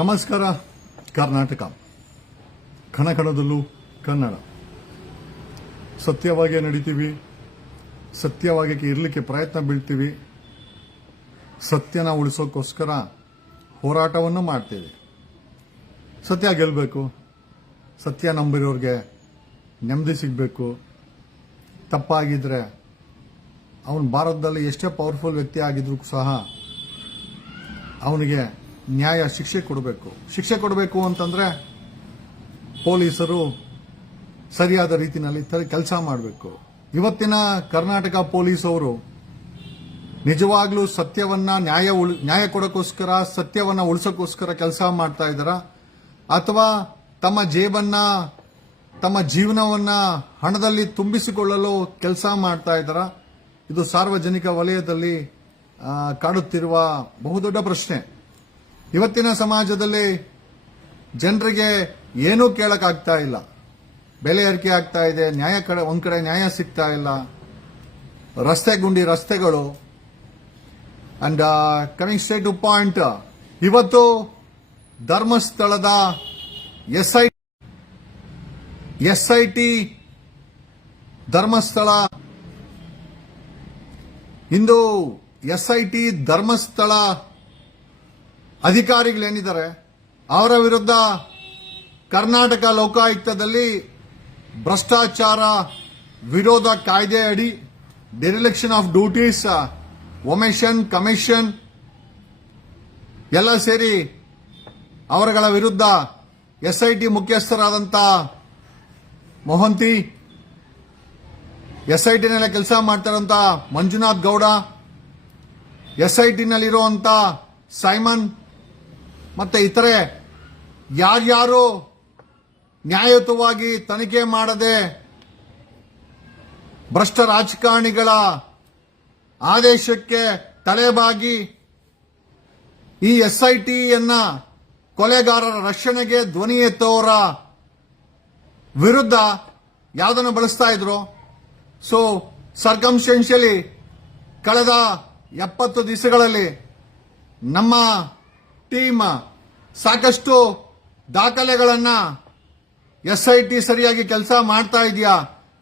ನಮಸ್ಕಾರ ಕರ್ನಾಟಕ ಕಣಕಣದಲ್ಲೂ ಕನ್ನಡ ಸತ್ಯವಾಗಿ ನಡಿತೀವಿ ಸತ್ಯವಾಗಿ ಇರಲಿಕ್ಕೆ ಪ್ರಯತ್ನ ಬೀಳ್ತೀವಿ ಸತ್ಯನ ಉಳಿಸೋಕ್ಕೋಸ್ಕರ ಹೋರಾಟವನ್ನು ಮಾಡ್ತೀವಿ ಸತ್ಯ ಗೆಲ್ಲಬೇಕು ಸತ್ಯ ನಂಬಿರೋರಿಗೆ ನೆಮ್ಮದಿ ಸಿಗಬೇಕು ತಪ್ಪಾಗಿದ್ದರೆ ಅವನು ಭಾರತದಲ್ಲಿ ಎಷ್ಟೇ ಪವರ್ಫುಲ್ ವ್ಯಕ್ತಿ ಆಗಿದ್ರು ಸಹ ಅವನಿಗೆ ನ್ಯಾಯ ಶಿಕ್ಷೆ ಕೊಡಬೇಕು ಶಿಕ್ಷೆ ಕೊಡಬೇಕು ಅಂತಂದ್ರೆ ಪೊಲೀಸರು ಸರಿಯಾದ ರೀತಿಯಲ್ಲಿ ಕೆಲಸ ಮಾಡಬೇಕು ಇವತ್ತಿನ ಕರ್ನಾಟಕ ಪೊಲೀಸ್ ಅವರು ನಿಜವಾಗ್ಲೂ ಸತ್ಯವನ್ನ ನ್ಯಾಯ ನ್ಯಾಯ ಕೊಡೋಕ್ಕೋಸ್ಕರ ಸತ್ಯವನ್ನ ಉಳಿಸೋಕ್ಕೋಸ್ಕರ ಕೆಲಸ ಮಾಡ್ತಾ ಇದ್ದಾರ ಅಥವಾ ತಮ್ಮ ಜೇಬನ್ನ ತಮ್ಮ ಜೀವನವನ್ನ ಹಣದಲ್ಲಿ ತುಂಬಿಸಿಕೊಳ್ಳಲು ಕೆಲಸ ಮಾಡ್ತಾ ಇದ್ದಾರ ಇದು ಸಾರ್ವಜನಿಕ ವಲಯದಲ್ಲಿ ಕಾಡುತ್ತಿರುವ ಬಹುದೊಡ್ಡ ಪ್ರಶ್ನೆ ಇವತ್ತಿನ ಸಮಾಜದಲ್ಲಿ ಜನರಿಗೆ ಏನೂ ಕೇಳಕ್ಕಾಗ್ತಾ ಇಲ್ಲ ಬೆಲೆ ಏರಿಕೆ ಆಗ್ತಾ ಇದೆ ನ್ಯಾಯ ಕಡೆ ಒಂದ್ ಕಡೆ ನ್ಯಾಯ ಸಿಗ್ತಾ ಇಲ್ಲ ರಸ್ತೆ ಗುಂಡಿ ರಸ್ತೆಗಳು and coming straight to point ಇವತ್ತು ಧರ್ಮಸ್ಥಳದ S I I T Dharmasthala into T Dharmasthala ಅಧಿಕಾರಿಗಳೇನಿದ್ದಾರೆ ಅವರ ವಿರುದ್ಧ ಕರ್ನಾಟಕ ಲೋಕಾಯುಕ್ತದಲ್ಲಿ ಭ್ರಷ್ಟಾಚಾರ ವಿರೋಧ ಕಾಯ್ದೆ ಅಡಿ dereliction of duties omission commission ಎಲ್ಲ ಸೇರಿ ಅವರಗಳ ವಿರುದ್ಧ ಎಸ್ಐಟಿ ಮುಖ್ಯಸ್ಥರಾದಂಥ ಮೊಹಂತಿ ಎಸ್ಐಟಿನಲ್ಲಿ ಕೆಲಸ ಮಾಡ್ತಾರಂತ ಮಂಜುನಾಥ್ ಗೌಡ ಎಸ್ಐಟಿನಲ್ಲಿರುವಂಥ ಸೈಮನ್ ಮತ್ತೆ ಇತರೆ ಯಾರ್ಯಾರು ನ್ಯಾಯಯುತವಾಗಿ ತನಿಖೆ ಮಾಡದೆ ಭ್ರಷ್ಟ ರಾಜಕಾರಣಿಗಳ ಆದೇಶಕ್ಕೆ ತಲೆಬಾಗಿ ಈ ಎಸ್ಐಟಿಯನ್ನ ಕೊಲೆಗಾರರ ರಕ್ಷಣೆಗೆ ಧ್ವನಿ ಎತ್ತವರ ವಿರುದ್ಧ ಯಾವುದನ್ನು ಬಳಸ್ತಾ ಇದ್ರು ಸೊ ಸರ್ಕಮ್ಸ್ಟೆನ್ಷಿಯಲಿ ಕಳೆದ ಎಪ್ಪತ್ತು ದಿವಸಗಳಲ್ಲಿ ನಮ್ಮ ಟೀಮ್ ಸಾಕಷ್ಟು ದಾಖಲೆಗಳನ್ನ ಎಸ್ ಐ ಟಿ ಸರಿಯಾಗಿ ಕೆಲಸ ಮಾಡ್ತಾ ಇದೆಯಾ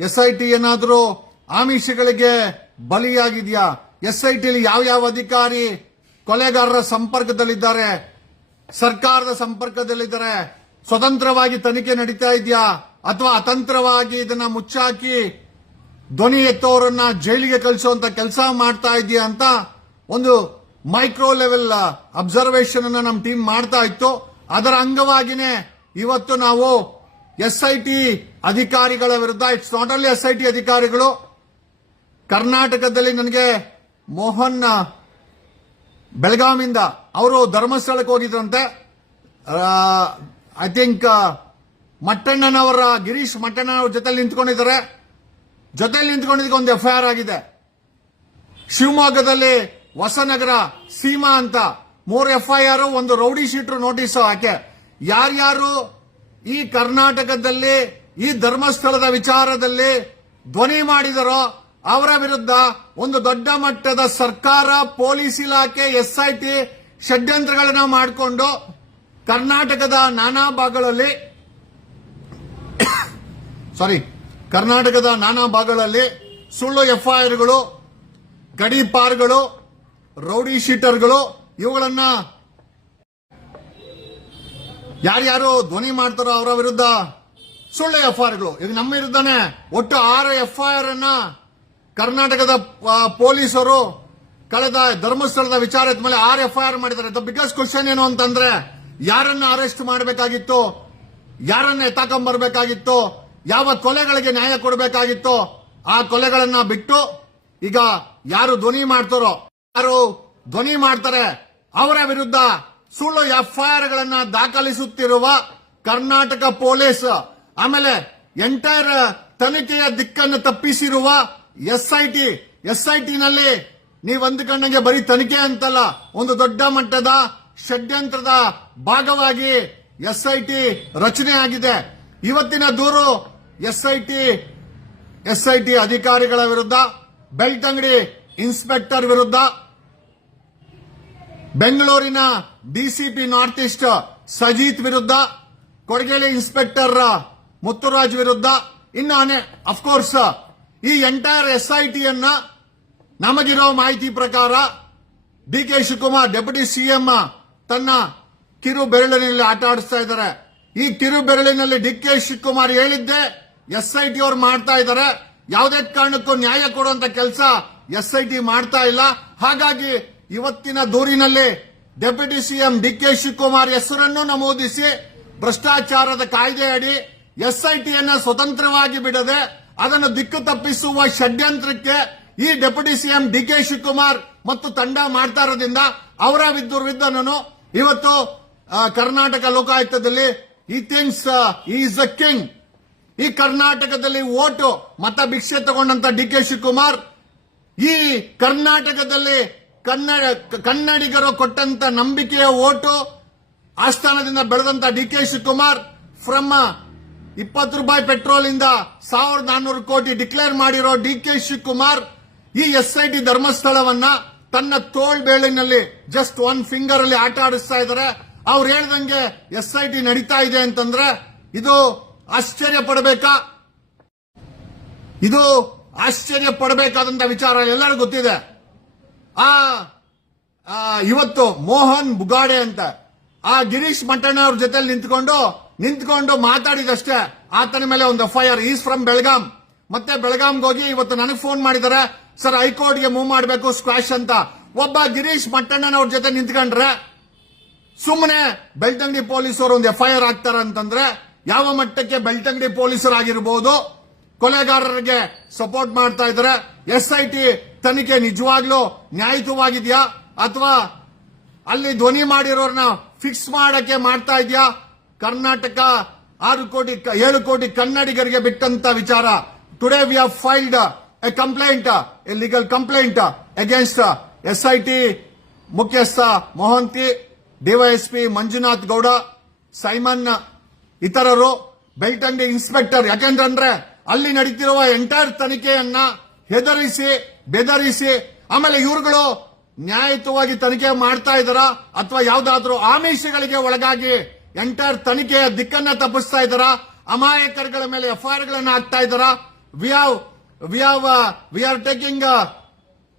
ಎಸ್ ಐ ಟಿ ಏನಾದರೂ ಆಮಿಷಗಳಿಗೆ ಬಲಿಯಾಗಿದೆಯಾ ಎಸ್ ಐ ಟಿಲಿ ಯಾವ ಯಾವ ಅಧಿಕಾರಿ ಕೊಲೆಗಾರರ ಸಂಪರ್ಕದಲ್ಲಿದ್ದಾರೆ ಸರ್ಕಾರದ ಸಂಪರ್ಕದಲ್ಲಿದ್ದಾರೆ ಸ್ವತಂತ್ರವಾಗಿ ತನಿಖೆ ನಡೀತಾ ಇದೆಯಾ ಅಥವಾ ಅತಂತ್ರವಾಗಿ ಇದನ್ನ ಮುಚ್ಚಾಕಿ ಧ್ವನಿ ಎತ್ತೋರನ್ನ ಜೈಲಿಗೆ ಕಳಿಸುವಂತ ಕೆಲಸ ಮಾಡ್ತಾ ಇದೆಯಾ ಅಂತ ಒಂದು ಮೈಕ್ರೋ ಲೆವೆಲ್ ಅಬ್ಸರ್ವೇಷನ್ ಅನ್ನು ನಮ್ಮ ಟೀಮ್ ಮಾಡ್ತಾ ಇತ್ತು ಅದರ ಅಂಗವಾಗಿನೇ ಇವತ್ತು ನಾವು ಎಸ್ ಐ ಟಿ ಅಧಿಕಾರಿಗಳ ವಿರುದ್ಧ it's not only S I T ಅಧಿಕಾರಿಗಳು ಕರ್ನಾಟಕದಲ್ಲಿ ನನಗೆ ಮೋಹನ್ ಬೆಳಗಾವಿಯಿಂದ ಅವರು ಧರ್ಮಸ್ಥಳಕ್ಕೆ ಹೋಗಿದ್ರಂತೆ ಐ ಥಿಂಕ್ ಮಟ್ಟಣ್ಣನವರ ಗಿರೀಶ್ ಮಟ್ಟಣ್ಣನವರ ಜೊತೆ ನಿಂತ್ಕೊಂಡಿದ್ದಾರೆ ಜೊತೆಲಿ ನಿಂತ್ಕೊಂಡಿದ್ದಕ್ಕೆ ಒಂದು ಎಫ್ಐಆರ್ ಆಗಿದೆ ಶಿವಮೊಗ್ಗದಲ್ಲಿ ಹೊಸನಗರ ಸೀಮಾ ಅಂತ ಮೂರ್ ಎಫ್ಐಆರ್ ಒಂದು ರೌಡಿ ಶೀಟ್ ನೋಟಿಸ್ ಆಕೆ ಯಾರ್ಯಾರು ಈ ಕರ್ನಾಟಕದಲ್ಲಿ ಈ ಧರ್ಮಸ್ಥಳದ ವಿಚಾರದಲ್ಲಿ ಧ್ವನಿ ಮಾಡಿದರೋ ಅವರ ವಿರುದ್ಧ ಒಂದು ದೊಡ್ಡ ಮಟ್ಟದ ಸರ್ಕಾರ ಪೊಲೀಸ್ ಇಲಾಖೆ ಎಸ್ಐಟಿ ಷಡ್ಯಂತ್ರಗಳನ್ನ ಮಾಡಿಕೊಂಡು ಕರ್ನಾಟಕದ ನಾನಾ ಭಾಗಗಳಲ್ಲಿ ಸಾರಿ ಕರ್ನಾಟಕದ ನಾನಾ ಭಾಗಗಳಲ್ಲಿ ಸುಳ್ಳು ಎಫ್ಐಆರ್ಗಳು ಗಡಿಪಾರ್ಗಳು ರೌಡಿ ಶೀಟರ್ಗಳು ಇವುಗಳನ್ನ ಯಾರ್ಯಾರು ಧ್ವನಿ ಮಾಡ್ತಾರೋ ಅವರ ವಿರುದ್ಧ ಸುಳ್ಳು ಗಳು ಈಗ ನಮ್ಮ ವಿರುದ್ಧನೆ ಒಟ್ಟು ಆರು ಎಫ್ಐಆರ್ ಅನ್ನ ಕರ್ನಾಟಕದ ಪೊಲೀಸರು ಕಳೆದ ಧರ್ಮಸ್ಥಳದ ವಿಚಾರದ ಮೇಲೆ ಆರ್ ಎಫ್ಐಆರ್ ಮಾಡಿದ್ದಾರೆ ದ ಬಿಗ್ಗೆಸ್ಟ್ ಕ್ವಶನ್ ಏನು ಅಂತಂದ್ರೆ ಯಾರನ್ನ ಅರೆಸ್ಟ್ ಮಾಡಬೇಕಾಗಿತ್ತು ಯಾರನ್ನ ಎತ್ತಾಕೊಂಡ್ಬರ್ಬೇಕಾಗಿತ್ತು ಯಾವ ಕೊಲೆಗಳಿಗೆ ನ್ಯಾಯ ಕೊಡಬೇಕಾಗಿತ್ತು ಆ ಕೊಲೆಗಳನ್ನ ಬಿಟ್ಟು ಈಗ ಯಾರು ಧ್ವನಿ ಮಾಡ್ತಾರೋ ಧ್ವನಿ ಮಾಡ್ತಾರೆ ಅವರ ವಿರುದ್ಧ ಸುಳ್ಳು ಎಫ್ಐಆರ್ ಗಳನ್ನ ದಾಖಲಿಸುತ್ತಿರುವ ಕರ್ನಾಟಕ ಪೊಲೀಸ್ ಆಮೇಲೆ ಎಂಟೈರ್ ತನಿಖೆಯ ದಿಕ್ಕನ್ನು ತಪ್ಪಿಸಿರುವ ಎಸ್ಐಟಿ ಎಸ್ಐಟಿ ನಲ್ಲಿ ನೀವೊಂದು ಕಣ್ಣಿಗೆ ಬರೀ ತನಿಖೆ ಅಂತಲ್ಲ ಒಂದು ದೊಡ್ಡ ಮಟ್ಟದ ಷಡ್ಯಂತ್ರದ ಭಾಗವಾಗಿ ಎಸ್ಐಟಿ ರಚನೆ ಆಗಿದೆ ಇವತ್ತಿನ ದೂರು ಎಸ್ಐಟಿ ಎಸ್ಐಟಿ ಅಧಿಕಾರಿಗಳ ವಿರುದ್ಧ ಬೆಳ್ತಂಗಡಿ ಇನ್ಸ್ಪೆಕ್ಟರ್ ವಿರುದ್ಧ ಬೆಂಗಳೂರಿನ ಡಿಸಿಪಿ ನಾರ್ತ್ ಈಸ್ಟ್ ಸಜೀತ್ ವಿರುದ್ಧ ಕೊಡಗೇಲಿ ಇನ್ಸ್ಪೆಕ್ಟರ್ ಮುತ್ತುರಾಜ್ ವಿರುದ್ಧ ಇನ್ನು ಅಫ್ಕೋರ್ಸ್ ಈ ಎಂಟೈರ್ ಎಸ್ಐಟಿಯನ್ನ ನಮಗಿರೋ ಮಾಹಿತಿ ಪ್ರಕಾರ D K Shivakumar deputy CM ತನ್ನ ಕಿರು ಬೆರಳಿನಲ್ಲಿ ಆಟ ಆಡಿಸ್ತಾ ಇದ್ದಾರೆ ಈ ಕಿರು ಬೆರಳಿನಲ್ಲಿ ಡಿ ಕೆ ಶಿವಕುಮಾರ್ ಹೇಳಿದ್ದೆ ಎಸ್ಐಟಿ ಅವ್ರು ಮಾಡ್ತಾ ಇದ್ದಾರೆ ಯಾವುದೇ ಕಾರಣಕ್ಕೂ ನ್ಯಾಯ ಕೊಡುವಂತ ಕೆಲಸ ಎಸ್ಐಟಿ ಮಾಡ್ತಾ ಇಲ್ಲ ಹಾಗಾಗಿ ಇವತ್ತಿನ ದೂರಿನಲ್ಲಿ deputy CM D K Shivakumar ಹೆಸರನ್ನು ನಮೂದಿಸಿ ಭ್ರಷ್ಟಾಚಾರದ ಕಾಯ್ದೆಯಡಿ ಎಸ್ಐಟಿಯನ್ನು ಸ್ವತಂತ್ರವಾಗಿ ಬಿಡದೆ ಅದನ್ನು ದಿಕ್ಕು ತಪ್ಪಿಸುವ ಷಡ್ಯಂತ್ರಕ್ಕೆ ಈ deputy CM D K Shivakumar ಮತ್ತು ತಂಡ ಮಾಡ್ತಾ ಇರೋದ್ರಿಂದ ಅವರ ಇವತ್ತು ಕರ್ನಾಟಕ ಲೋಕಾಯುಕ್ತದಲ್ಲಿ ಈ ಥಿಂಗ್ಸ್ ಈಸ್ ಅ ಕಿಂಗ್ ಈ ಕರ್ನಾಟಕದಲ್ಲಿ ಓಟು ಮತ ಭಿಕ್ಷೆ ತಗೊಂಡಂತ ಡಿ ಕೆ ಶಿವಕುಮಾರ್ ಈ ಕರ್ನಾಟಕದಲ್ಲಿ ಕನ್ನಡ ಕನ್ನಡಿಗರು ಕೊಟ್ಟಂತ ನಂಬಿಕೆಯ ಓಟು ಆಸ್ಥಾನದಿಂದ ಬೆಳೆದಂತ ಡಿ ಕೆ ಶಿವಕುಮಾರ್ ಫ್ರಮ್ ಇಪ್ಪತ್ತು ರೂಪಾಯಿ ಪೆಟ್ರೋಲ್ ಇಂದ ಸಾವಿರದ ನಾನ್ನೂರು ಕೋಟಿ ಡಿಕ್ಲೇರ್ ಮಾಡಿರೋ ಡಿ ಕೆ ಶಿವಕುಮಾರ್ ಈ ಎಸ್ ಐ ಟಿ ಧರ್ಮಸ್ಥಳವನ್ನ ತನ್ನ ತೋಳ್ಬೇಳಿನಲ್ಲಿ ಜಸ್ಟ್ ಒನ್ ಫಿಂಗರ್ ಅಲ್ಲಿ ಆಟ ಆಡಿಸ್ತಾ ಇದ್ದಾರೆ ಅವ್ರು ಹೇಳ್ದಂಗೆ ಎಸ್ ಐ ಟಿ ನಡೀತಾ ಇದೆ ಅಂತಂದ್ರೆ ಇದು ಆಶ್ಚರ್ಯ ಪಡಬೇಕಾ ಇದು ಆಶ್ಚರ್ಯ ಪಡಬೇಕಾದಂತ ವಿಚಾರ ಎಲ್ಲರಿಗೂ ಗೊತ್ತಿದೆ ಆ ಇವತ್ತು ಮೋಹನ್ ಬುಗಾಡೆ ಅಂತ ಆ ಗಿರೀಶ್ ಮಟ್ಟಣ್ಣ ಅವ್ರ ಜೊತೆ ನಿಂತ್ಕೊಂಡು ನಿಂತ್ಕೊಂಡು ಮಾತಾಡಿದಷ್ಟೇ ಆತನ ಮೇಲೆ ಒಂದು ಎಫ್ಐಆರ್ ಈಸ್ ಫ್ರಮ್ ಬೆಳಗಾಂ ಮತ್ತೆ ಬೆಳಗಾಂಗೆ ಹೋಗಿ ಇವತ್ತು ನನಗೆ ಫೋನ್ ಮಾಡಿದಾರೆ ಸರ್ ಗೆ ಮೂವ್ ಮಾಡಬೇಕು ಸ್ಕ್ವಾಶ್ ಅಂತ ಒಬ್ಬ ಗಿರೀಶ್ ಅವ್ರ ಜೊತೆ ನಿಂತ್ಕೊಂಡ್ರೆ ಸುಮ್ಮನೆ ಬೆಳ್ತಂಗಡಿ ಪೊಲೀಸರು ಒಂದು ಆರ್ ಆಗ್ತಾರ ಅಂತಂದ್ರೆ ಯಾವ ಮಟ್ಟಕ್ಕೆ ಬೆಳ್ತಂಗಡಿ ಪೊಲೀಸರಾಗಿರ್ಬೋದು ಕೊಲೆಗಾರರಿಗೆ ಸಪೋರ್ಟ್ ಮಾಡ್ತಾ ಇದ್ದಾರೆ ಎಸ್ ಐ ಟಿ ತನಿಖೆ ನಿಜವಾಗ್ಲೂ ನ್ಯಾಯಯುತವಾಗಿದೆಯಾ ಅಥವಾ ಅಲ್ಲಿ ಧ್ವನಿ ಮಾಡಿರೋರ್ನ ಫಿಕ್ಸ್ ಮಾಡಕ್ಕೆ ಮಾಡ್ತಾ ಇದೆಯಾ ಕರ್ನಾಟಕ ಆರು ಕೋಟಿ ಏಳು ಕೋಟಿ ಕನ್ನಡಿಗರಿಗೆ ಬಿಟ್ಟಂತ ವಿಚಾರ today we have filed a complaint a legal complaint against S I T ಮುಖ್ಯಸ್ಥ ಮೊಹಂತಿ ಡಿವೈಎಸ್ಪಿ ಮಂಜುನಾಥ್ ಗೌಡ ಸೈಮನ್ ಇತರರು ಬೆಳ್ತಂಗಡಿ ಇನ್ಸ್ಪೆಕ್ಟರ್ ಯಾಕೆಂದ್ರೆ ಅಲ್ಲಿ ನಡೀತಿರುವ ಎಂಟೈರ್ ತನಿಖೆಯನ್ನ ಹೆದರಿಸಿ ಬೆದರಿಸಿ ಆಮೇಲೆ ಇವರುಗಳು ನ್ಯಾಯಯುತವಾಗಿ ತನಿಖೆ ಮಾಡ್ತಾ ಇದ್ದಾರಾ ಅಥವಾ ಯಾವ್ದಾದ್ರು ಆಮಿಷಗಳಿಗೆ ಒಳಗಾಗಿ ಎಂಟೈರ್ ತನಿಖೆಯ ದಿಕ್ಕನ್ನ ತಪ್ಪಿಸ್ತಾ ಇದ್ದಾರಾ ಅಮಾಯಕರುಗಳ ಮೇಲೆ ಎಫ್ಐಆರ್ ಗಳನ್ನ ಹಾಕ್ತಾ ಇದ್ದಾರಾ we have we have we are taking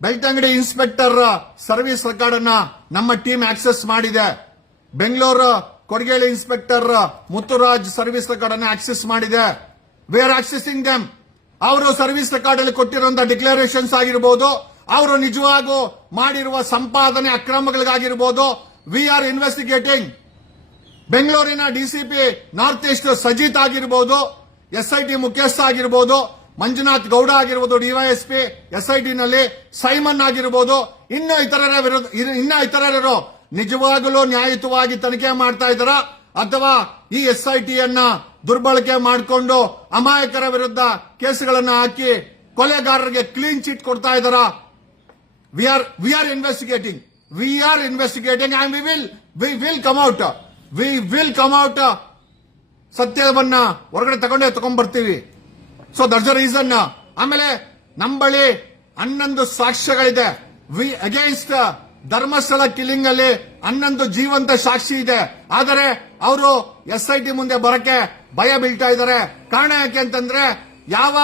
Belthangady inspector service record ಅನ್ನ ನಮ್ಮ ಟೀಮ್ ಆಕ್ಸೆಸ್ ಮಾಡಿದೆ ಬೆಂಗಳೂರು ಕೊಡಗೇಳಿ ಇನ್ಸ್ಪೆಕ್ಟರ್ ಮುತ್ತುರಾಜ್ ಸರ್ವಿಸ್ ರೆಕಾರ್ಡ್ ಅನ್ನ ಆಕ್ಸೆಸ್ ಮಾಡಿದೆ ವಿ ಆರ್ ಆಕ್ಸೆಸಿಂಗ್ ದೆಮ್ ಅವರು ಸರ್ವಿಸ್ ರೆಕಾರ್ಡ್ ಅಲ್ಲಿ ಕೊಟ್ಟಿರುವಂತಹ ಡಿಕ್ಲರೇಷನ್ಸ್ ಆಗಿರಬಹುದು ಅವರು ನಿಜವಾಗೂ ಮಾಡಿರುವ ಸಂಪಾದನೆ ಅಕ್ರಮಗಳಿಗಾಗಿರ್ಬೋದು ವಿ ಆರ್ ಇನ್ವೆಸ್ಟಿಗೇಟಿಂಗ್ ಬೆಂಗಳೂರಿನ ಡಿಸಿಪಿ ನಾರ್ತ್ ಈಸ್ಟ್ ಸಜಿತ್ ಆಗಿರ್ಬೋದು ಎಸ್ಐಟಿ ಮುಖ್ಯಸ್ಥ ಆಗಿರ್ಬೋದು ಮಂಜುನಾಥ್ ಗೌಡ ಆಗಿರ್ಬೋದು ಡಿವೈಎಸ್ಪಿ ಎಸ್ಐಟಿ ನಲ್ಲಿ ಸೈಮನ್ ಆಗಿರ್ಬೋದು ಇನ್ನೂ ಇತರರ ವಿರುದ್ಧ ಇನ್ನ ಇತರರು ನಿಜವಾಗಲೂ ನ್ಯಾಯಯುತವಾಗಿ ತನಿಖೆ ಮಾಡ್ತಾ ಇದ್ದಾರಾ ಅಥವಾ ಈ ಎಸ್ಐಟಿಯನ್ನ ದುರ್ಬಳಕೆ ಮಾಡಿಕೊಂಡು ಅಮಾಯಕರ ವಿರುದ್ಧ ಕೇಸುಗಳನ್ನು ಹಾಕಿ ಕೊಲೆಗಾರರಿಗೆ ಕ್ಲೀನ್ ಚಿಟ್ ಕೊಡ್ತಾ ಇದಾರ we are we are investigating we are investigating I will we will come out we will come out ಸತ್ಯವನ್ನ ಹೊರಗಡೆ ತಗೊಂಡೇ ತಗೊಂಡ್ಬರ್ತೀವಿ ಸೊ ಅ ರೀಸನ್ ಆಮೇಲೆ ನಮ್ಮ ಬಳಿ ಹನ್ನೊಂದು ಸಾಕ್ಷ್ಯಗಳಿದೆ ವಿ ಅಗೇನ್ಸ್ಟ್ ಧರ್ಮಸ್ಥಳ ಕಿಲಿಂಗ್ ಅಲ್ಲಿ ಹನ್ನೊಂದು ಜೀವಂತ ಸಾಕ್ಷಿ ಇದೆ ಆದರೆ ಅವರು ಎಸ್ ಐ ಟಿ ಮುಂದೆ ಬರಕ್ಕೆ ಭಯ ಬೀಳ್ತಾ ಇದ್ದಾರೆ ಕಾರಣ ಯಾಕೆ ಅಂತಂದ್ರೆ ಯಾವ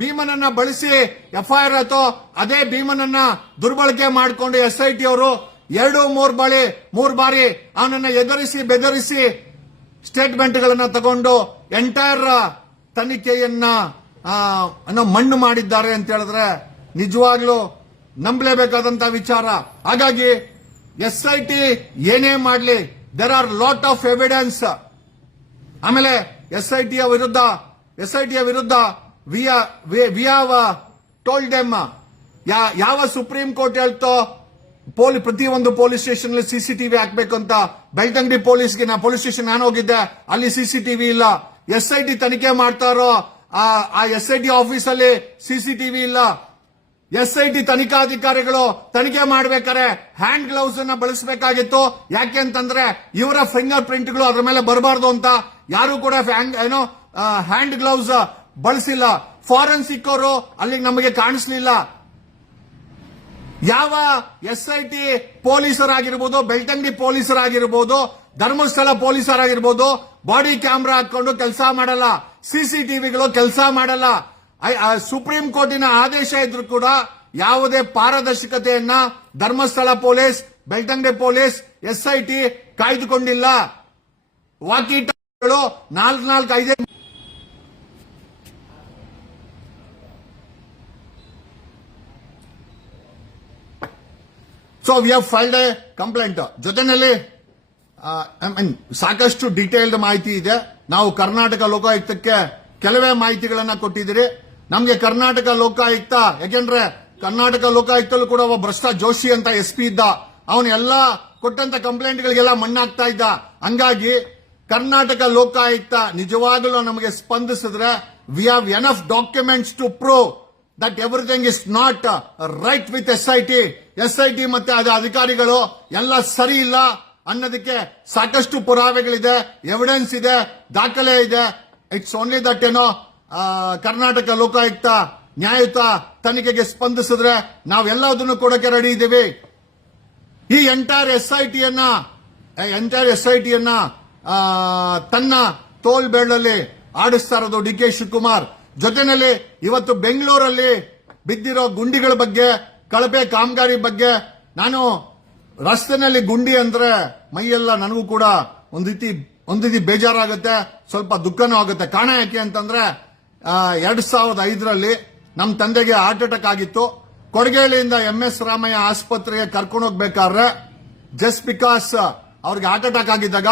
ಭೀಮನನ್ನ ಬಳಸಿ ಎಫ್ಐಆರ್ ಆಯ್ತೋ ಅದೇ ಭೀಮನನ್ನ ದುರ್ಬಳಕೆ ಮಾಡಿಕೊಂಡು ಎಸ್ ಐ ಟಿ ಅವರು ಎರಡು ಮೂರು ಬಳಿ ಮೂರು ಬಾರಿ ಅವನನ್ನ ಎದುರಿಸಿ ಬೆದರಿಸಿ ಸ್ಟೇಟ್ಮೆಂಟ್ ಗಳನ್ನ ತಗೊಂಡು ಎಂಟೈರ್ ತನಿಖೆಯನ್ನ ಮಣ್ಣು ಮಾಡಿದ್ದಾರೆ ಅಂತ ಹೇಳಿದ್ರೆ ನಿಜವಾಗ್ಲೂ ನಂಬಲೇಬೇಕಾದಂತಹ ವಿಚಾರ ಹಾಗಾಗಿ ಎಸ್ಐಟಿ ಏನೇ ಮಾಡಲಿ there are lot of evidence ಆಮೇಲೆ ಎಸ್ಐಟಿಯ ವಿರುದ್ಧ ಎಸ್ಐಟಿಯ ವಿರುದ್ಧ ವಿ ಟೋಲ್ ಡೆಮ್ ಯಾವ ಸುಪ್ರೀಂ ಕೋರ್ಟ್ ಹೇಳ್ತೋ ಪೋಲಿ ಪ್ರತಿಯೊಂದು ಪೊಲೀಸ್ ಸ್ಟೇಷನ್ ಸಿಸಿಟಿವಿ ಹಾಕಬೇಕು ಅಂತ ಬೆಳ್ತಂಗಡಿ ಪೊಲೀಸ್ಗೆ ನಾ ಪೊಲೀಸ್ ಸ್ಟೇಷನ್ ನಾನು ಹೋಗಿದ್ದೆ ಅಲ್ಲಿ ಸಿಸಿಟಿವಿ ಇಲ್ಲ ಎಸ್ ಐ ಟಿ ತನಿಖೆ ಮಾಡ್ತಾರೋ ಆ ಎಸ್ ಐ ಟಿ ಆಫೀಸ್ ಅಲ್ಲಿ ಸಿಸಿಟಿವಿ ಇಲ್ಲ ಎಸ್ ಐ ಟಿ ತನಿಖಾಧಿಕಾರಿಗಳು ತನಿಖೆ ಮಾಡ್ಬೇಕಾರೆ ಹ್ಯಾಂಡ್ ಗ್ಲೌಸ್ ಅನ್ನ ಬಳಸಬೇಕಾಗಿತ್ತು ಯಾಕೆ ಅಂತಂದ್ರೆ ಇವರ ಫಿಂಗರ್ ಪ್ರಿಂಟ್ಗಳು ಅದ್ರ ಮೇಲೆ ಬರಬಾರ್ದು ಅಂತ ಯಾರು ಕೂಡ ಏನೋ ಹ್ಯಾಂಡ್ ಗ್ಲೌಸ್ ಬಳಸಿಲ್ಲ ಫಾರೆನ್ಸಿಕ್ ಅವರು ಅಲ್ಲಿಗೆ ನಮಗೆ ಕಾಣಿಸ್ಲಿಲ್ಲ ಯಾವ ಎಸ್ ಐ ಟಿ ಪೊಲೀಸರಾಗಿರ್ಬೋದು ಬೆಳ್ತಂಗಡಿ ಪೊಲೀಸರಾಗಿರ್ಬೋದು ಧರ್ಮಸ್ಥಳ ಪೊಲೀಸರಾಗಿರ್ಬೋದು ಬಾಡಿ ಕ್ಯಾಮ್ರಾ ಹಾಕೊಂಡು ಕೆಲಸ ಮಾಡಲ್ಲ ಸಿಸಿಟಿವಿಗಳು ಕೆಲಸ ಮಾಡಲ್ಲ ಸುಪ್ರೀಂ ಕೋರ್ಟಿನ ಆದೇಶ ಇದ್ರು ಕೂಡ ಯಾವುದೇ ಪಾರದರ್ಶಕತೆಯನ್ನ Dharmasthala police Belthangady police SIT ಕಾಯ್ದುಕೊಂಡಿಲ್ಲ ವಾಕಿ ನಾಲ್ಕು ನಾಲ್ಕು ಐದೇ so we have filed a complaint ಜೊತೆನಲ್ಲಿ ಸಾಕಷ್ಟು ಡೀಟೇಲ್ಡ್ ಮಾಹಿತಿ ಇದೆ ನಾವು ಕರ್ನಾಟಕ ಲೋಕಾಯುಕ್ತಕ್ಕೆ ಕೆಲವೇ ಮಾಹಿತಿಗಳನ್ನ ಕೊಟ್ಟಿದ್ದೀರಿ ನಮಗೆ ಕರ್ನಾಟಕ ಲೋಕಾಯುಕ್ತ ಯಾಕೆಂದ್ರೆ ಕರ್ನಾಟಕ ಲೋಕಾಯುಕ್ತಲ್ಲೂ ಕೂಡ ಒಬ್ಬ ಭ್ರಷ್ಟ ಜೋಶಿ ಅಂತ ಎಸ್ ಪಿ ಇದ್ದ ಅವನು ಎಲ್ಲ ಕೊಟ್ಟಂತ ಕಂಪ್ಲೇಂಟ್ಗಳಿಗೆಲ್ಲ ಮಣ್ಣಾಗ್ತಾ ಇದ್ದ ಹಂಗಾಗಿ ಕರ್ನಾಟಕ ಲೋಕಾಯುಕ್ತ ನಿಜವಾಗಲೂ ನಮಗೆ ಸ್ಪಂದಿಸಿದ್ರೆ we have enough of documents to prove that everything is not right with S I T S I T ಮತ್ತೆ ಅದರ ಅಧಿಕಾರಿಗಳು ಎಲ್ಲ ಸರಿ ಇಲ್ಲ ಅನ್ನೋದಕ್ಕೆ ಸಾಕಷ್ಟು ಪುರಾವೆಗಳಿದೆ ಎವಿಡೆನ್ಸ್ ಇದೆ ದಾಖಲೆ ಇದೆ ಇಟ್ಸ್ ಓನ್ಲಿ ದಟ್ ಏನೋ ಕರ್ನಾಟಕ ಲೋಕಾಯುಕ್ತ ನ್ಯಾಯುತ ತನಿಖೆಗೆ ಸ್ಪಂದಿಸಿದ್ರೆ ನಾವೆಲ್ಲದನ್ನು ಕೊಡಕ್ಕೆ ರೆಡಿ ಇದ್ದೀವಿ ಈ ಎಂಟೈರ್ ಎಸ್ ಐ ಟಿಯನ್ನ ಎಂಟೈರ್ ಎಸ್ ಐ ಟಿಯನ್ನ ತನ್ನ ತೋಲ್ ಬೆಳ್ಳಲ್ಲಿ ಆಡಿಸ್ತಾ ಇರೋದು ಡಿ ಕೆ ಶಿವಕುಮಾರ್ ಜೊತೆನಲ್ಲಿ ಇವತ್ತು ಬೆಂಗಳೂರಲ್ಲಿ ಬಿದ್ದಿರೋ ಗುಂಡಿಗಳ ಬಗ್ಗೆ ಕಳಪೆ ಕಾಮಗಾರಿ ಬಗ್ಗೆ ನಾನು ರಸ್ತೆನಲ್ಲಿ ಗುಂಡಿ ಅಂದ್ರೆ ಮೈಯೆಲ್ಲ ನನಗೂ ಕೂಡ ಒಂದ್ ರೀತಿ ಒಂದ್ ರೀತಿ ಬೇಜಾರಾಗುತ್ತೆ ಸ್ವಲ್ಪ ದುಃಖನೂ ಆಗುತ್ತೆ ಕಾಣ ಯಾಕೆ ಅಂತಂದ್ರೆ ಎರಡು ಸಾವಿರದ ಐದರಲ್ಲಿ ನಮ್ಮ ತಂದೆಗೆ ಹಾರ್ಟ್ ಅಟ್ಯಾಕ್ ಆಗಿತ್ತು ಕೊಡಗೇಳಿಯಿಂದ ಎಂ ಎಸ್ ರಾಮಯ್ಯ ಆಸ್ಪತ್ರೆಗೆ ಕರ್ಕೊಂಡು ಹೋಗ್ಬೇಕಾದ್ರೆ ಜಸ್ಟ್ ಬಿಕಾಸ್ uh, ಅವ್ರಿಗೆ ಹಾರ್ಟ್ ಅಟ್ಯಾಕ್ ಆಗಿದ್ದಾಗ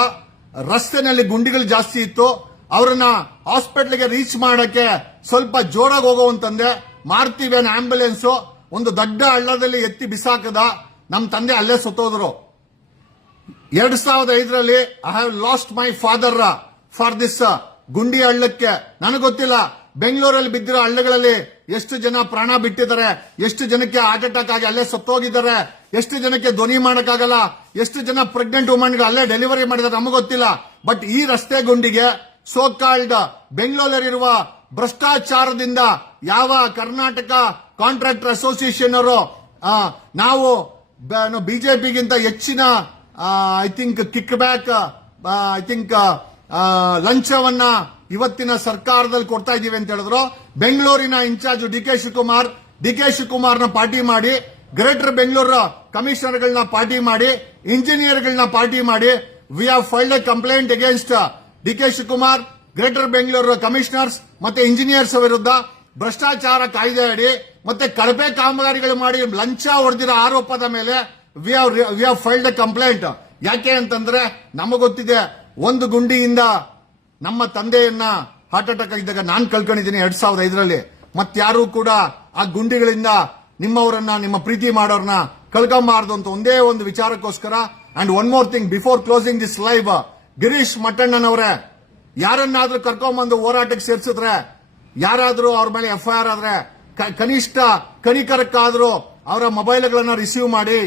ರಸ್ತೆನಲ್ಲಿ ಗುಂಡಿಗಳು ಜಾಸ್ತಿ ಇತ್ತು ಅವರನ್ನ ಹಾಸ್ಪಿಟ್ಲ್ಗೆ ರೀಚ್ ಮಾಡಕ್ಕೆ ಸ್ವಲ್ಪ ಜೋರಾಗಿ ಹೋಗೋ ಅಂತಂದೆ ಮಾರ್ತೀವಿ ಆಂಬ್ಯುಲೆನ್ಸ್ ಒಂದು ದೊಡ್ಡ ಹಳ್ಳದಲ್ಲಿ ಎತ್ತಿ ಬಿಸಾಕದ ನಮ್ಮ ತಂದೆ ಅಲ್ಲೇ ಸತ್ತೋದ್ರು ಎರಡ್ ಸಾವಿರದ ಐದರಲ್ಲಿ I have lost my father for this ಗುಂಡಿ ಹಳ್ಳಕ್ಕೆ ನನಗೆ ಗೊತ್ತಿಲ್ಲ ಬೆಂಗಳೂರಲ್ಲಿ ಬಿದ್ದಿರೋ ಹಳ್ಳಿಗಳಲ್ಲಿ ಎಷ್ಟು ಜನ ಪ್ರಾಣ ಬಿಟ್ಟಿದ್ದಾರೆ ಎಷ್ಟು ಜನಕ್ಕೆ ಹಾರ್ಟ್ ಅಟ್ಯಾಕ್ ಆಗಿ ಅಲ್ಲೇ ಸತ್ತೋಗಿದ್ದಾರೆ ಎಷ್ಟು ಜನಕ್ಕೆ ಧ್ವನಿ ಮಾಡಕ್ಕಾಗಲ್ಲ ಎಷ್ಟು ಜನ ಪ್ರೆಗ್ನೆಂಟ್ ವುಮನ್ಗಳು ಅಲ್ಲೇ ಡೆಲಿವರಿ ಮಾಡಿದ್ದಾರೆ ನಮಗೆ ಗೊತ್ತಿಲ್ಲ ಬಟ್ ಈ ರಸ್ತೆ ಗುಂಡಿಗೆ ಸೋಕಾಲ್ಡ್ ಬೆಂಗಳೂರಲ್ಲಿರುವ ಭ್ರಷ್ಟಾಚಾರದಿಂದ ಯಾವ ಕರ್ನಾಟಕ ಕಾಂಟ್ರಾಕ್ಟರ್ ಅಸೋಸಿಯೇಷನ್ ಅವರು ನಾವು ಬಿಜೆಪಿಗಿಂತ ಹೆಚ್ಚಿನ I think kickback I think ಲಂಚವನ್ನ ಇವತ್ತಿನ ಸರ್ಕಾರದಲ್ಲಿ ಕೊಡ್ತಾ ಇದ್ದೀವಿ ಅಂತ ಹೇಳಿದ್ರು ಬೆಂಗಳೂರಿನ incharge D K Shivakumar D K ಶಿವಕುಮಾರ್ನ party ಮಾಡಿ ಗ್ರೇಟರ್ ಬೆಂಗಳೂರು ಕಮಿಷನರ್ಗಳನ್ನ ಪಾರ್ಟಿ ಮಾಡಿ ಇಂಜಿನಿಯರ್ಗಳನ್ನ ಪಾರ್ಟಿ ಮಾಡಿ we have filed a complaint against D K Shivakumar greater Bengaluru commissioners ಮತ್ತೆ ಇಂಜಿನಿಯರ್ಸ್ ವಿರುದ್ಧ ಭ್ರಷ್ಟಾಚಾರ ಕಾಯ್ದೆ ಅಡಿ ಮತ್ತೆ ಕಳಪೆ ಕಾಮಗಾರಿಗಳು ಮಾಡಿ ಲಂಚ ಹೊಡೆದಿರೋ ಆರೋಪದ ಮೇಲೆ we have filed a complaint ಯಾಕೆ ಅಂತಂದ್ರೆ ನಮಗೊತ್ತಿದೆ ಒಂದು ಗುಂಡಿಯಿಂದ ನಮ್ಮ ತಂದೆಯನ್ನ ಹಾರ್ಟ್ ಅಟ್ಯಾಕ್ ಆಗಿದ್ದಾಗ ನಾನು ಕಳ್ಕೊಂಡಿದ್ದೀನಿ ಎರಡ್ ಸಾವಿರದ ಐದರಲ್ಲಿ ಮತ್ತಾರೂ ಕೂಡ ಆ ಗುಂಡಿಗಳಿಂದ ನಿಮ್ಮವರನ್ನ ನಿಮ್ಮ ಪ್ರೀತಿ ಮಾಡೋರನ್ನ ಕಳ್ಕೊಂಬಾರ್ದು ಅಂತ ಒಂದೇ ಒಂದು ವಿಚಾರಕ್ಕೋಸ್ಕರ and one more thing before closing this live Girish ಮಟ್ಟಣ್ಣನವರೇ ಯಾರನ್ನಾದ್ರೂ ಕರ್ಕೊಂಬಂದು ಹೋರಾಟಕ್ಕೆ ಸೇರಿಸಿದ್ರೆ ಯಾರಾದ್ರೂ ಅವ್ರ ಮೇಲೆ ಎಫ್ಐಆರ್ ಆದ್ರೆ ಕನಿಷ್ಠ ಕಣಿಕರಕ್ಕಾದರೂ ಅವರ ಮೊಬೈಲ್ಗಳನ್ನ ರಿಸೀವ್ ಮಾಡಿ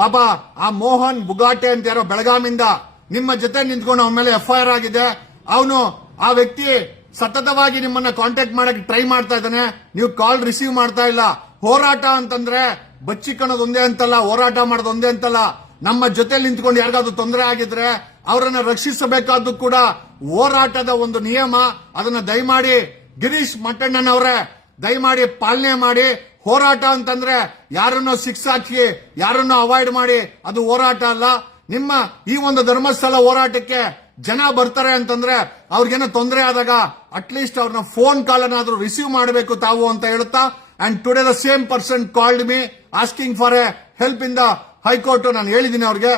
ಪಾಪ ಆ ಮೋಹನ್ ಬುಗಾಟೆ ಅಂತ ಯಾರೋ ಬೆಳಗಾಮಿಂದ ನಿಮ್ಮ ಜೊತೆ ನಿಂತ್ಕೊಂಡು ಅವನ ಮೇಲೆ ಎಫ್ಐಆರ್ ಆಗಿದೆ ಅವನು ಆ ವ್ಯಕ್ತಿ ಸತತವಾಗಿ ನಿಮ್ಮನ್ನ ಕಾಂಟ್ಯಾಕ್ಟ್ ಮಾಡಕ್ಕೆ ಟ್ರೈ ಮಾಡ್ತಾ ಇದ್ದಾನೆ ನೀವು ಕಾಲ್ ರಿಸೀವ್ ಮಾಡ್ತಾ ಇಲ್ಲ ಹೋರಾಟ ಅಂತಂದ್ರೆ ಬಚ್ಚಿಕ್ಕಣೋದು ಒಂದೇ ಅಂತಲ್ಲ ಹೋರಾಟ ಮಾಡೋದು ಒಂದೇ ಅಂತಲ್ಲ ನಮ್ಮ ಜೊತೆ ನಿಂತ್ಕೊಂಡು ಯಾರಿಗಾದ್ರೂ ತೊಂದರೆ ಆಗಿದ್ರೆ ಅವರನ್ನ ರಕ್ಷಿಸಬೇಕಾದ್ದು ಕೂಡ ಹೋರಾಟದ ಒಂದು ನಿಯಮ ಅದನ್ನ ದಯಮಾಡಿ ಗಿರೀಶ್ ಮಟ್ಟಣ್ಣನವರೇ ದಯಮಾಡಿ ಪಾಲನೆ ಮಾಡಿ ಹೋರಾಟ ಅಂತಂದ್ರೆ ಯಾರನ್ನೋ ಸಿಕ್ಸ್ ಹಾಕಿ ಯಾರನ್ನೋ ಅವಾಯ್ಡ್ ಮಾಡಿ ಅದು ಹೋರಾಟ ಅಲ್ಲ ನಿಮ್ಮ ಈ ಒಂದು ಧರ್ಮಸ್ಥಳ ಹೋರಾಟಕ್ಕೆ ಜನ ಬರ್ತಾರೆ ಅಂತಂದ್ರೆ ಅವ್ರಿಗೇನೋ ತೊಂದರೆ ಆದಾಗ ಅಟ್ಲೀಸ್ಟ್ ಅವ್ರನ್ನ ಫೋನ್ ಕಾಲ್ ಅನ್ನಾದ್ರೂ ರಿಸೀವ್ ಮಾಡಬೇಕು ತಾವು ಅಂತ ಹೇಳುತ್ತಾ and today the same person called me asking for a help in the high court ನಾನು ಹೇಳಿದ್ದೀನಿ ಅವ್ರಿಗೆ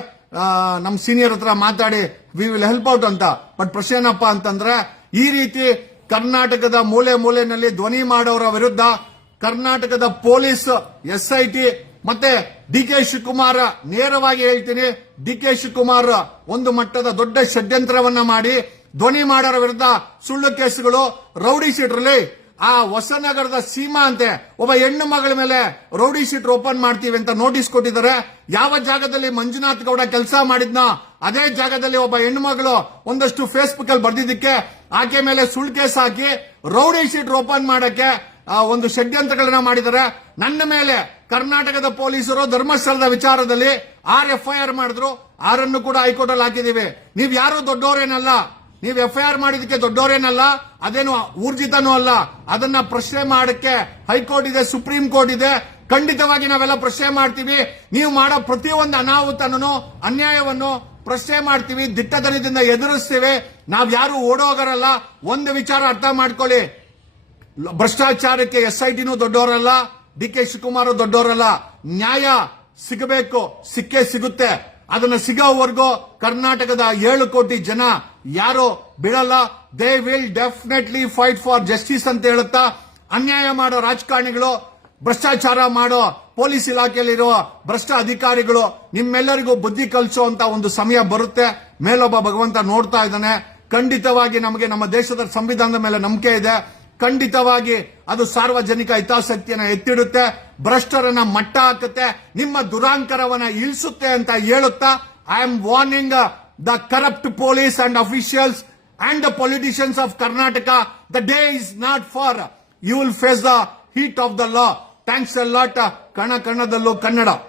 ನಮ್ಮ ಸೀನಿಯರ್ ಹತ್ರ ಮಾತಾಡಿ ವಿ ವಿಲ್ ಹೆಲ್ಪ್ ಔಟ್ ಅಂತ ಬಟ್ ಪ್ರಶ್ನೆ ಏನಪ್ಪ ಅಂತಂದ್ರೆ ಈ ರೀತಿ ಕರ್ನಾಟಕದ ಮೂಲೆ ಮೂಲೆಯಲ್ಲಿ ಧ್ವನಿ ಮಾಡೋರ ವಿರುದ್ಧ ಕರ್ನಾಟಕದ ಪೊಲೀಸ್ ಎಸ್ ಐ ಟಿ ಮತ್ತೆ ಡಿ ಕೆ ಶಿವಕುಮಾರ್ ನೇರವಾಗಿ ಹೇಳ್ತೀನಿ ಡಿ ಕೆ ಶಿವಕುಮಾರ್ ಒಂದು ಮಟ್ಟದ ದೊಡ್ಡ ಷಡ್ಯಂತ್ರವನ್ನ ಮಾಡಿ ಧ್ವನಿ ಮಾಡೋರ ವಿರುದ್ಧ ಸುಳ್ಳು ಕೇಸುಗಳು ರೌಡಿ ಶೀಟ್ರಲ್ಲಿ ಆ ಹೊಸನಗರದ ಸೀಮಾ ಅಂತೆ ಒಬ್ಬ ಹೆಣ್ಣು ಮಗಳ ಮೇಲೆ ರೌಡಿ ಶೀಟ್ ಓಪನ್ ಮಾಡ್ತೀವಿ ಅಂತ ನೋಟಿಸ್ ಕೊಟ್ಟಿದ್ದಾರೆ ಯಾವ ಜಾಗದಲ್ಲಿ ಮಂಜುನಾಥ್ ಗೌಡ ಕೆಲಸ ಮಾಡಿದ್ನ ಅದೇ ಜಾಗದಲ್ಲಿ ಒಬ್ಬ ಹೆಣ್ಣು ಮಗಳು ಒಂದಷ್ಟು ಫೇಸ್ಬುಕ್ ಅಲ್ಲಿ ಬರ್ದಿದ್ದಕ್ಕೆ ಆಕೆ ಮೇಲೆ ಸುಳ್ಳು ಕೇಸ್ ಹಾಕಿ ರೌಡಿ ಶೀಟ್ ಓಪನ್ ಮಾಡಕ್ಕೆ ಆ ಒಂದು ಷಡ್ಯಂತ್ರಗಳನ್ನ ಮಾಡಿದರೆ ನನ್ನ ಮೇಲೆ ಕರ್ನಾಟಕದ ಪೊಲೀಸರು ಧರ್ಮಸ್ಥಳದ ವಿಚಾರದಲ್ಲಿ ಆರ್ ಎಫ್ ಐ ಆರ್ ಮಾಡಿದ್ರು ಆರನ್ನು ಕೂಡ ಹೈಕೋರ್ಟ್ ಅಲ್ಲಿ ಹಾಕಿದೀವಿ ನೀವ್ ಯಾರು ದೊಡ್ಡವರೇನಲ್ಲ ನೀವು ಎಫ್ ಐ ಆರ್ ಮಾಡಿದಕ್ಕೆ ದೊಡ್ಡವರೇನಲ್ಲ ಅದೇನು ಊರ್ಜಿತನೂ ಅಲ್ಲ ಅದನ್ನ ಪ್ರಶ್ನೆ ಮಾಡಕ್ಕೆ ಹೈಕೋರ್ಟ್ ಇದೆ ಸುಪ್ರೀಂ ಕೋರ್ಟ್ ಇದೆ ಖಂಡಿತವಾಗಿ ನಾವೆಲ್ಲ ಪ್ರಶ್ನೆ ಮಾಡ್ತೀವಿ ನೀವು ಮಾಡೋ ಪ್ರತಿಯೊಂದು ಅನಾಹುತನೂ ಅನ್ಯಾಯವನ್ನು ಪ್ರಶ್ನೆ ಮಾಡ್ತೀವಿ ದಿಟ್ಟತನದಿಂದ ಎದುರಿಸ್ತೀವಿ ನಾವ್ ಯಾರು ಓಡೋಗರಲ್ಲ ಒಂದು ವಿಚಾರ ಅರ್ಥ ಮಾಡ್ಕೊಳ್ಳಿ ಭ್ರಷ್ಟಾಚಾರಕ್ಕೆ ಎಸ್ ಐ ಟಿನೂ ದೊಡ್ಡವರಲ್ಲ ಡಿ ಕೆ ಶಿವಕುಮಾರ್ ದೊಡ್ಡವರಲ್ಲ ನ್ಯಾಯ ಸಿಗಬೇಕು ಸಿಕ್ಕೇ ಸಿಗುತ್ತೆ ಅದನ್ನ ಸಿಗೋವರೆಗೂ ಕರ್ನಾಟಕದ ಏಳು ಕೋಟಿ ಜನ ಯಾರು ಬಿಡಲ್ಲ they will definitely fight for justice ಅಂತ ಹೇಳುತ್ತಾ ಅನ್ಯಾಯ ಮಾಡೋ ರಾಜಕಾರಣಿಗಳು ಭ್ರಷ್ಟಾಚಾರ ಮಾಡೋ ಪೊಲೀಸ್ ಇಲಾಖೆಯಲ್ಲಿರೋ ಭ್ರಷ್ಟ ಅಧಿಕಾರಿಗಳು ನಿಮ್ಮೆಲ್ಲರಿಗೂ ಬುದ್ಧಿ ಕಲಿಸುವಂತ ಒಂದು ಸಮಯ ಬರುತ್ತೆ ಮೇಲೊಬ್ಬ ಭಗವಂತ ನೋಡ್ತಾ ಇದ್ದಾನೆ ಖಂಡಿತವಾಗಿ ನಮಗೆ ನಮ್ಮ ದೇಶದ ಸಂವಿಧಾನದ ಮೇಲೆ ನಂಬಿಕೆ ಇದೆ ಖಂಡಿತವಾಗಿ ಅದು ಸಾರ್ವಜನಿಕ ಹಿತಾಸಕ್ತಿಯನ್ನು ಎತ್ತಿಡುತ್ತೆ ಭ್ರಷ್ಟರನ್ನ ಮಟ್ಟ ಹಾಕುತ್ತೆ ನಿಮ್ಮ ದುರಾಂಕರವನ್ನ ಇಳಿಸುತ್ತೆ ಅಂತ ಹೇಳುತ್ತಾ I am warning the corrupt police and officials and the politicians of Karnataka the day is not far you will face the heat of the law thanks a lot ಕಣ ಕಣದಲ್ಲೂ ಕನ್ನಡ